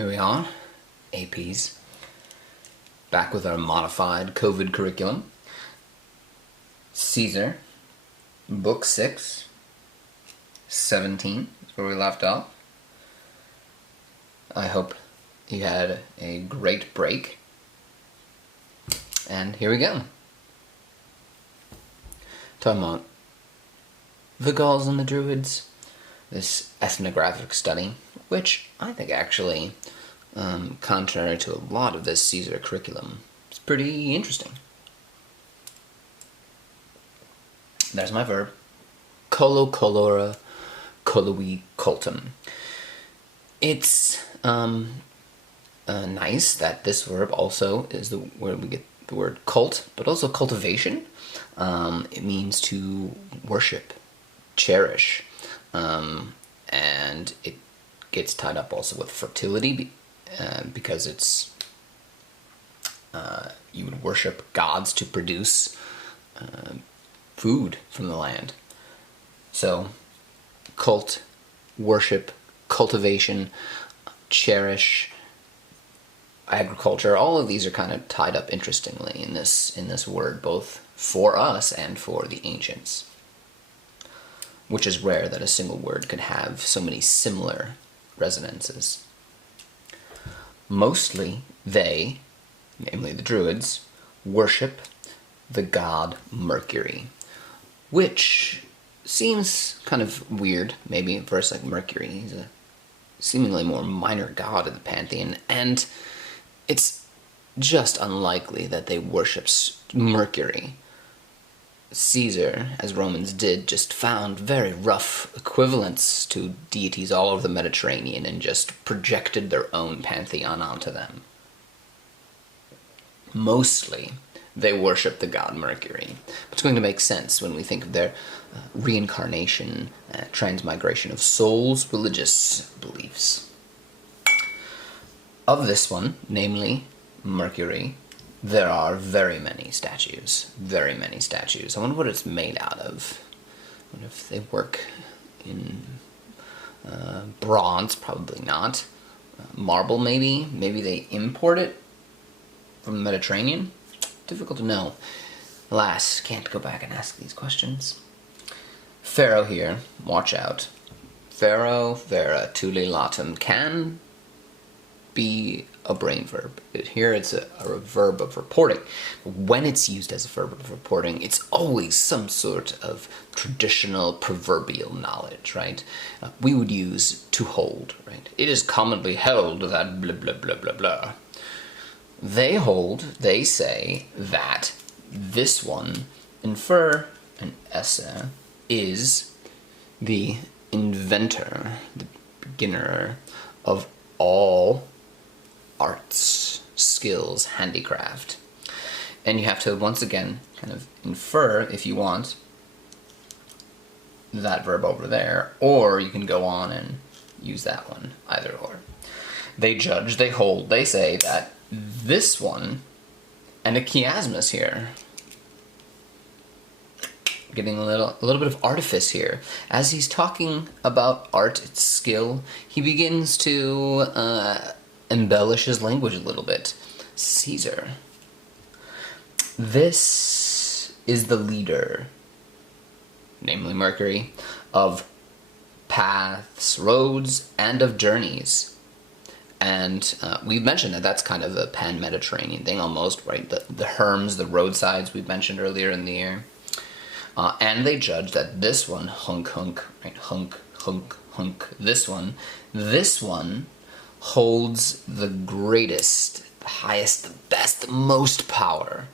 Here we are, APs, back with our modified COVID curriculum. Caesar, Book 6, 17 is where we left off. I hope you had a great break. And here we go. Talking about the Gauls and the Druids, this ethnographic study, which I think actually, contrary to a lot of this Caesar curriculum, is pretty interesting. There's my verb. Colo, colere, colui, cultum. It's nice that this verb also is where we get the word cult, but also cultivation. It means to worship, cherish, and it gets tied up also with fertility because it's you would worship gods to produce food from the land. So cult, worship, cultivation, cherish, agriculture, all of these are kind of tied up interestingly in this word, both for us and for the ancients, which is rare that a single word could have so many similar resonances. Mostly they, namely the Druids, worship the god Mercury, which seems kind of weird, maybe at first, like Mercury. He's a seemingly more minor god in the pantheon, and it's just unlikely that they worship Mercury. Caesar, as Romans did, just found very rough equivalents to deities all over the Mediterranean and just projected their own pantheon onto them. Mostly, they worship the god Mercury. It's going to make sense when we think of their reincarnation, transmigration of souls, religious beliefs. Of this one, namely Mercury, there are very many statues. Very many statues. I wonder what it's made out of. I wonder if they work in bronze, probably not. Marble, maybe? Maybe they import it from the Mediterranean? Difficult to know. Alas, can't go back and ask these questions. Pharaoh here, watch out. Pharaoh, vera, tuli latum, can be a brain verb. Here it's a verb of reporting. When it's used as a verb of reporting, it's always some sort of traditional proverbial knowledge, right? We would use to hold, right? It is commonly held that blah blah blah blah blah. They say that this one, infer and esse, is the inventor, the beginner of all arts, skills, handicraft. And you have to, once again, kind of infer, if you want, that verb over there, or you can go on and use that one, either or. They judge, they hold, they say that this one, and a chiasmus here, getting a little bit of artifice here. As he's talking about art, its skill, he begins to embellish his language a little bit. Caesar. This is the leader, namely Mercury, of paths, roads, and of journeys. And we've mentioned that that's kind of a pan-Mediterranean thing almost, right? The herms, the roadsides we've mentioned earlier in the year. And they judge that this one, hunk, hunk, right? Hunk, hunk, hunk, this one holds the greatest, the highest, the best, the most power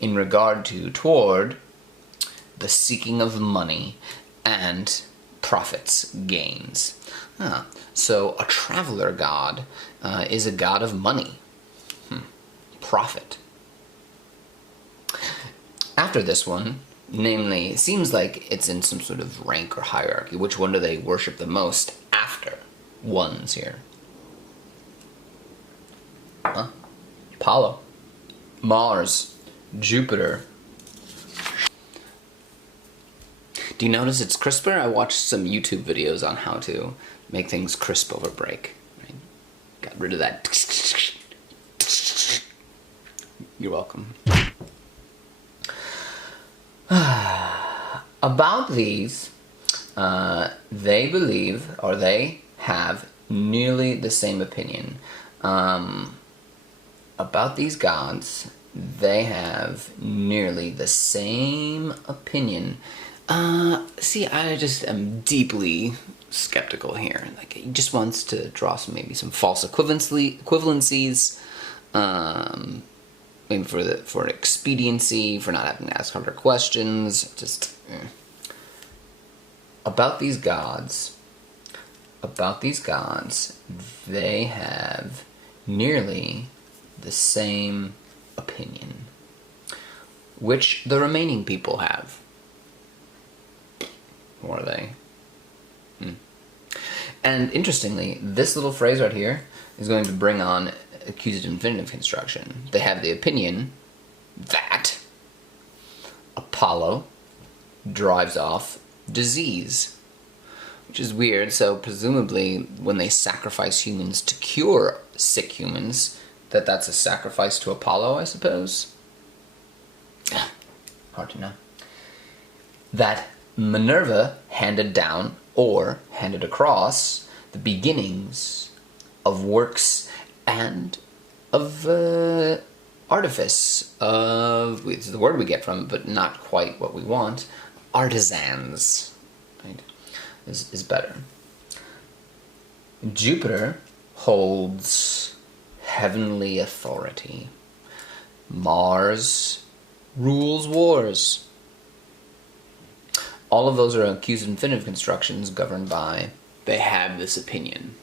in regard toward the seeking of money and profits, gains. So a traveler god is a god of money, profit. After this one, namely, it seems like it's in some sort of rank or hierarchy. Which one do they worship the most after ones here? Apollo, Mars, Jupiter. Do you notice it's crisper? I watched some YouTube videos on how to make things crisp over break. Right? Got rid of that. You're welcome. About these, they believe, or they have, nearly the same opinion. About these gods, they have nearly the same opinion. See, I just am deeply skeptical here. Like, he just wants to draw maybe some false equivalencies, maybe for expediency, for not having to ask harder questions. Just about these gods, they have nearly the same opinion, which the remaining people have. Or are they? And interestingly, this little phrase right here is going to bring on accusative infinitive construction. They have the opinion that Apollo drives off disease, which is weird. So presumably when they sacrifice humans to cure sick humans, that's a sacrifice to Apollo, I suppose? Hard to know. That Minerva handed down or handed across the beginnings of works and of artifice, of, it's the word we get from it, but not quite what we want, artisans, right, is better. Jupiter holds heavenly authority. Mars rules wars. All of those are accusative infinitive constructions governed by they have this opinion.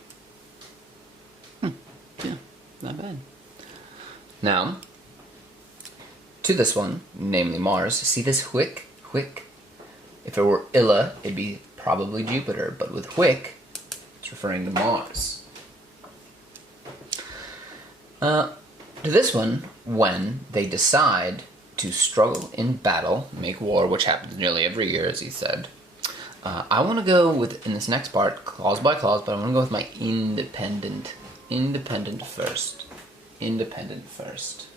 Yeah, not bad. Now, to this one, namely Mars, see this Hwick? If it were Illa, it'd be probably Jupiter, but with Hwick, it's referring to Mars. To this one, when they decide to struggle in battle, make war, which happens nearly every year, as he said. I want to go with, in this next part, clause by clause, but I want to go with my independent first. Independent first.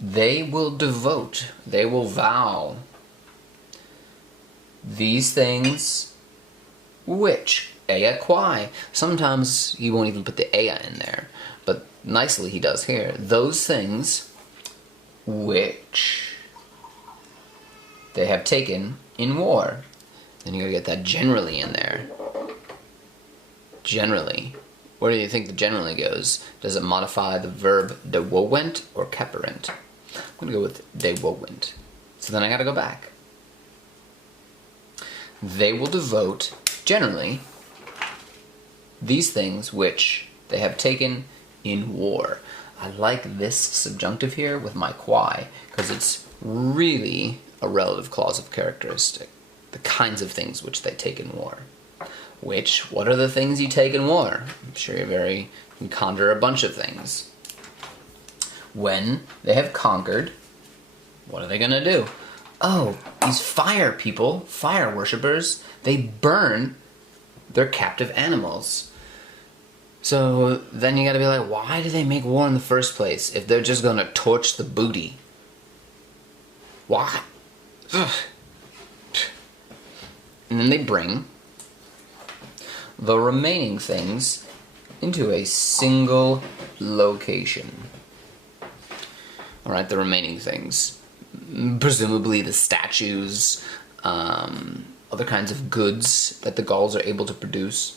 They will devote, they will vow these things which, ea quae. Sometimes he won't even put the ea in there, but nicely he does here. Those things which they have taken in war. Then you gotta get that generally in there. Generally. Where do you think the generally goes? Does it modify the verb dewowent or keperent? I'm gonna go with dewowent. So then I gotta go back. They will devote, generally, these things which they have taken in war. I like this subjunctive here with my quae, because it's really a relative clause of characteristic. The kinds of things which they take in war. What are the things you take in war? I'm sure you can conjure a bunch of things. When they have conquered, what are they going to do? Oh, these fire people, fire worshippers, they burn their captive animals. So then you gotta be like, why do they make war in the first place if they're just gonna torch the booty? Why? Ugh. And then they bring the remaining things into a single location. Alright, the remaining things. Presumably the statues, other kinds of goods that the Gauls are able to produce.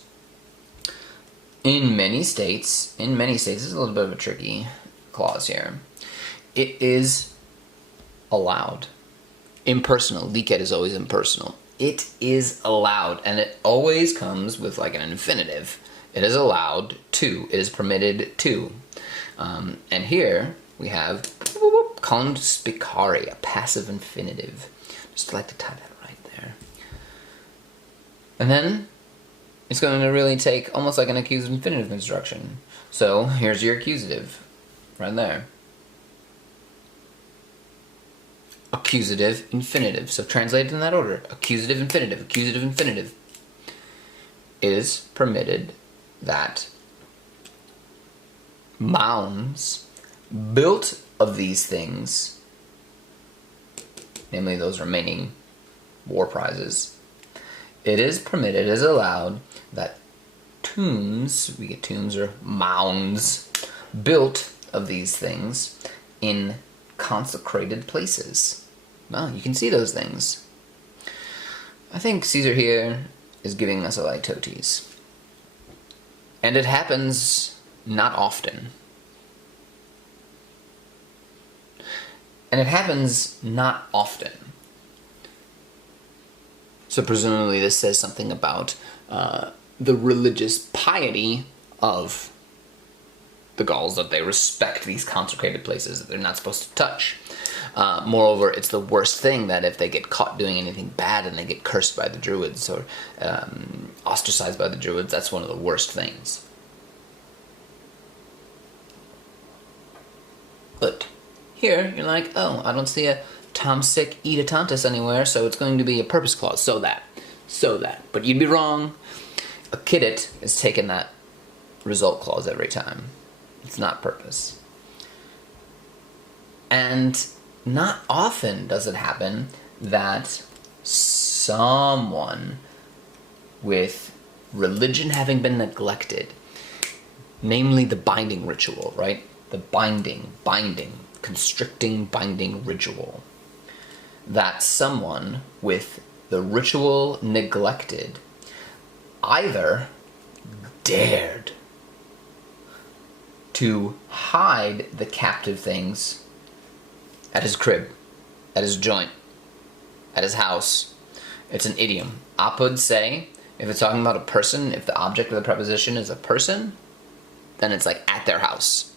In many states, this is a little bit of a tricky clause here. It is allowed. Impersonal. Decl is always impersonal. It is allowed, and it always comes with like an infinitive. It is allowed to. It is permitted to. And here we have conspicare, a passive infinitive. Just like to type that right there. And then it's going to really take almost like an accusative infinitive construction. So here's your accusative, right there. Accusative infinitive. So translated in that order. Accusative infinitive. Accusative infinitive. Is permitted that mounds built of these things, namely those remaining war prizes, it is permitted, it is allowed that tombs, we get tombs or mounds, built of these things in consecrated places. Well, you can see those things. I think Caesar here is giving us a litotes. And it happens not often. And it happens not often. So presumably this says something about the religious piety of the Gauls, that they respect these consecrated places that they're not supposed to touch. Moreover, it's the worst thing that if they get caught doing anything bad and they get cursed by the Druids or ostracized by the Druids, that's one of the worst things. But here, you're like, oh, I don't see a Tom sic editatus anywhere, so it's going to be a purpose clause, so that. But you'd be wrong. A kidit is taking that result clause every time. It's not purpose. And not often does it happen that someone with religion having been neglected, namely the binding ritual, right? The binding, constricting binding ritual, that someone with the ritual neglected either dared to hide the captive things at his crib, at his joint, at his house. It's an idiom. Apud se, if it's talking about a person, if the object of the preposition is a person, then it's like at their house.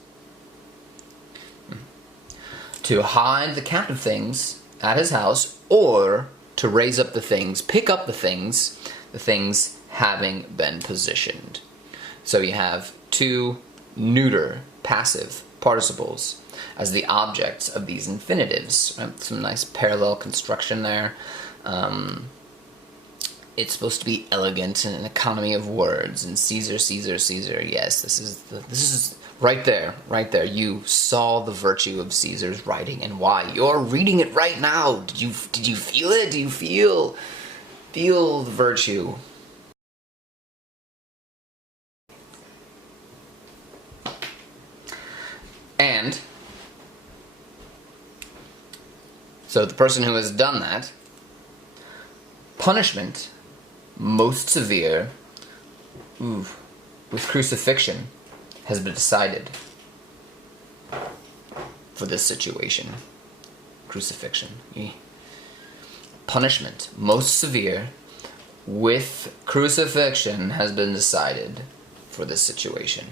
To hide the captive things at his house, or to raise up the things, pick up the things having been positioned. So you have two neuter, passive participles as the objects of these infinitives. Right? Some nice parallel construction there. It's supposed to be elegant and an economy of words. And Caesar, Caesar, Caesar. Yes, this is right there. You saw the virtue of Caesar's writing and why. You're reading it right now. Did you feel it? Do you feel the virtue? And so the person who has done that, punishment most severe with crucifixion has been decided for this situation. Crucifixion. Punishment most severe with crucifixion has been decided for this situation.